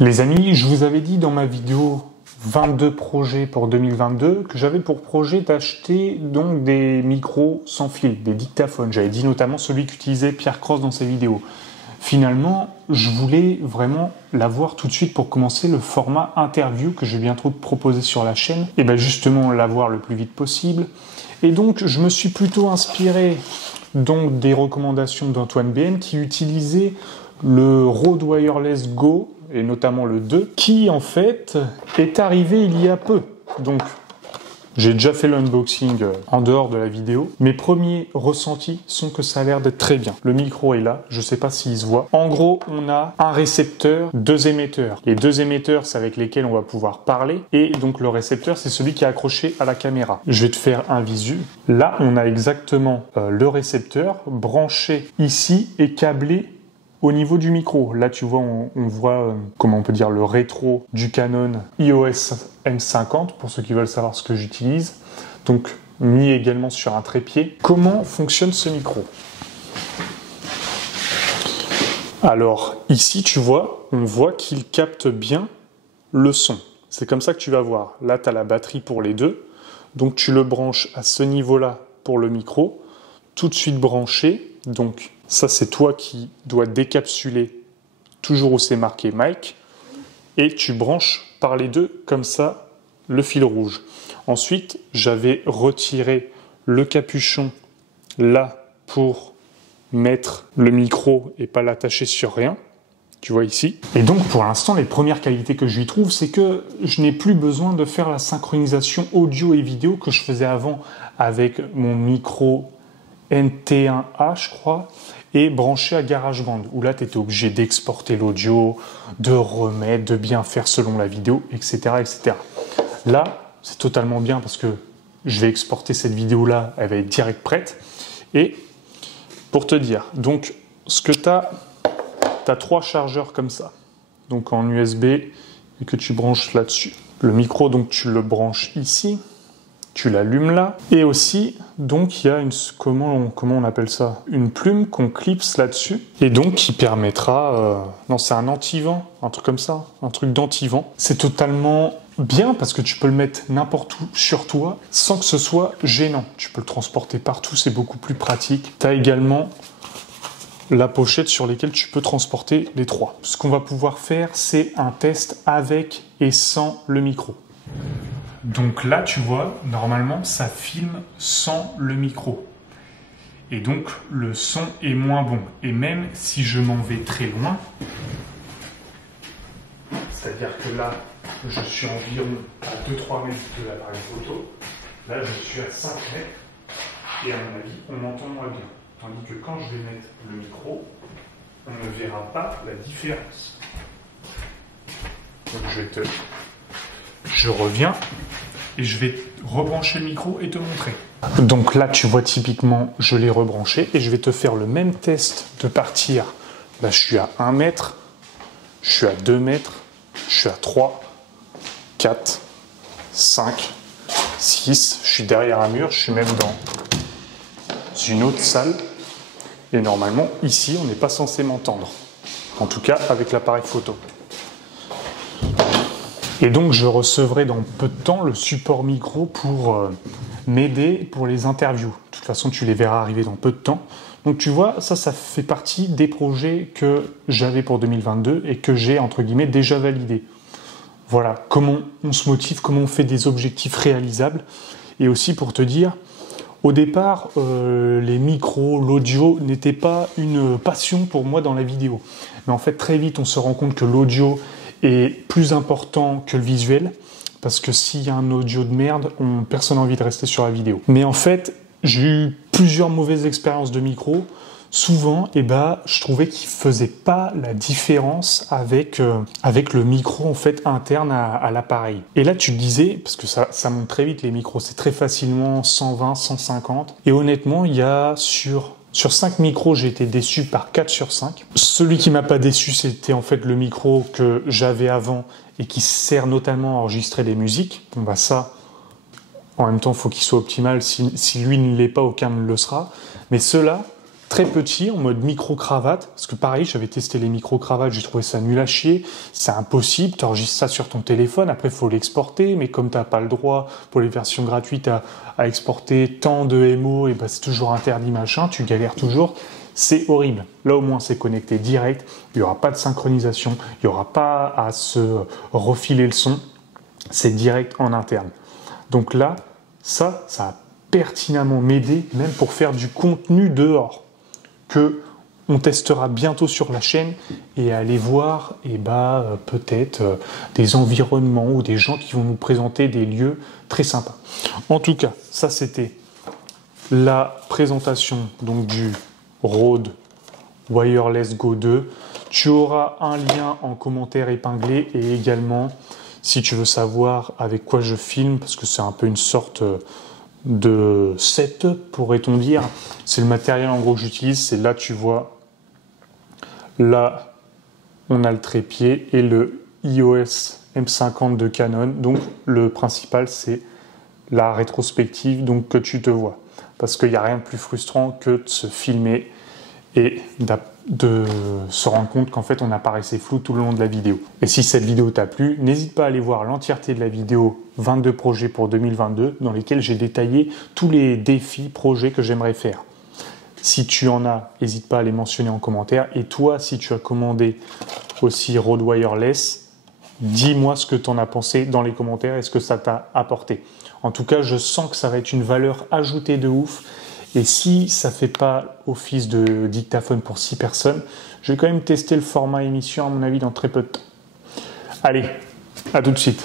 Les amis, je vous avais dit dans ma vidéo 22 projets pour 2022 que j'avais pour projet d'acheter donc des micros sans fil, des dictaphones. J'avais dit notamment celui qu'utilisait Pierre Cross dans ses vidéos. Finalement, je voulais vraiment l'avoir tout de suite pour commencer le format interview que je vais bientôt proposer sur la chaîne. Et bien justement l'avoir le plus vite possible. Et donc je me suis plutôt inspiré donc des recommandations d'Antoine BM qui utilisait le Rode Wireless Go et notamment le 2 qui en fait est arrivé il y a peu. Donc j'ai déjà fait l'unboxing en dehors de la vidéo. Mes premiers ressentis sont que ça a l'air d'être très bien. Le micro est là, je sais pas s'il se voit. En gros, on a un récepteur, deux émetteurs. Les deux émetteurs, c'est avec lesquels on va pouvoir parler. Et donc le récepteur, c'est celui qui est accroché à la caméra. Je vais te faire un visu. Là, on a exactement le récepteur branché ici et câblé au niveau du micro. Là, tu vois, on voit, comment on peut dire, le rétro du Canon EOS M50, pour ceux qui veulent savoir ce que j'utilise. Donc, mis également sur un trépied. Comment fonctionne ce micro? Alors, ici, tu vois, on voit qu'il capte bien le son. C'est comme ça que tu vas voir. Là, tu as la batterie pour les deux. Donc, tu le branches à ce niveau-là pour le micro. Tout de suite branché. Donc, ça, c'est toi qui dois décapsuler toujours où c'est marqué mic. Et tu branches par les deux, comme ça, le fil rouge. Ensuite, j'avais retiré le capuchon là pour mettre le micro et pas l'attacher sur rien. Tu vois ici. Et donc, pour l'instant, les premières qualités que je lui trouve, c'est que je n'ai plus besoin de faire la synchronisation audio et vidéo que je faisais avant avec mon micro NT1A, je crois, et branché à GarageBand, où là, tu étais obligé d'exporter l'audio, de remettre, de bien faire selon la vidéo, etc., etc. Là, c'est totalement bien parce que je vais exporter cette vidéo-là, elle va être direct prête. Et pour te dire, donc, ce que tu as trois chargeurs comme ça, donc en USB, et que tu branches là-dessus. Le micro, donc, tu le branches ici. Tu l'allumes là. Et aussi, donc, il y a une, comment on appelle ça? Une plume qu'on clipse là-dessus. Et donc, qui permettra... non, c'est un anti-vent, un truc comme ça. Un truc d'anti-vent. C'est totalement bien parce que tu peux le mettre n'importe où sur toi sans que ce soit gênant. Tu peux le transporter partout, c'est beaucoup plus pratique. Tu as également la pochette sur laquelle tu peux transporter les trois. Ce qu'on va pouvoir faire, c'est un test avec et sans le micro. Donc là, tu vois, normalement, ça filme sans le micro. Et donc, le son est moins bon. Et même si je m'en vais très loin, c'est-à-dire que là, je suis environ à 2-3 mètres de l'appareil photo, là, je suis à 5 mètres, et à mon avis, on m'entend moins bien. Tandis que quand je vais mettre le micro, on ne verra pas la différence. Donc, je reviens et je vais rebrancher le micro et te montrer. Donc là, tu vois typiquement, je l'ai rebranché et je vais te faire le même test de partir. Là, je suis à 1 mètre, je suis à 2 mètres, je suis à 3, 4, 5, 6. Je suis derrière un mur, je suis même dans une autre salle. Et normalement, ici, on n'est pas censé m'entendre. En tout cas, avec l'appareil photo. Et donc, je recevrai dans peu de temps le support micro pour m'aider pour les interviews. De toute façon, tu les verras arriver dans peu de temps. Donc, tu vois, ça fait partie des projets que j'avais pour 2022 et que j'ai, entre guillemets, déjà validés. Voilà, comment on se motive, comment on fait des objectifs réalisables. Et aussi pour te dire, au départ, les micros, l'audio n'étaient pas une passion pour moi dans la vidéo. Mais en fait, très vite, on se rend compte que l'audio est plus important que le visuel, parce que s'il y a un audio de merde, personne n'a envie de rester sur la vidéo. Mais en fait, j'ai eu plusieurs mauvaises expériences de micro. Souvent, je trouvais qu'il faisait pas la différence avec le micro en fait interne à l'appareil. Et là, tu te disais, parce que ça monte très vite les micros, c'est très facilement 120, 150. Et honnêtement, il y a sur 5 micros, j'ai été déçu par 4 sur 5. Celui qui m'a pas déçu, c'était en fait le micro que j'avais avant et qui sert notamment à enregistrer des musiques. Bon bah ça, en même temps, il faut qu'il soit optimal. Si lui ne l'est pas, aucun ne le sera. Mais ceux-là, très petit, en mode micro-cravate, parce que pareil, j'avais testé les micro-cravates, j'ai trouvé ça nul à chier, c'est impossible, tu enregistres ça sur ton téléphone, après il faut l'exporter, mais comme tu n'as pas le droit pour les versions gratuites à exporter tant de MO, et ben c'est toujours interdit machin, tu galères toujours, c'est horrible. Là au moins c'est connecté direct, il n'y aura pas de synchronisation, il n'y aura pas à se refiler le son, c'est direct en interne. Donc là, ça va pertinemment m'aider même pour faire du contenu dehors que on testera bientôt sur la chaîne et aller voir peut-être des environnements ou des gens qui vont nous présenter des lieux très sympas. En tout cas, ça c'était la présentation donc du Rode Wireless Go 2. Tu auras un lien en commentaire épinglé et également si tu veux savoir avec quoi je filme, parce que c'est un peu une sorte de setup, pourrait-on dire. C'est le matériel en gros que j'utilise. C'est là, tu vois, là, on a le trépied et le EOS M50 de Canon. Donc, le principal, c'est la rétrospective, donc que tu te vois. Parce qu'il n'y a rien de plus frustrant que de se filmer et de se rendre compte qu'en fait on apparaissait flou tout le long de la vidéo. Et si cette vidéo t'a plu, n'hésite pas à aller voir l'entièreté de la vidéo 22 projets pour 2022 dans lesquels j'ai détaillé tous les défis, projets que j'aimerais faire. Si tu en as, n'hésite pas à les mentionner en commentaire. Et toi, si tu as commandé aussi Rode Wireless, dis-moi ce que tu en as pensé dans les commentaires et ce que ça t'a apporté. En tout cas, je sens que ça va être une valeur ajoutée de ouf. Et si ça ne fait pas office de dictaphone pour 6 personnes, je vais quand même tester le format émission à mon avis dans très peu de temps. Allez, à tout de suite.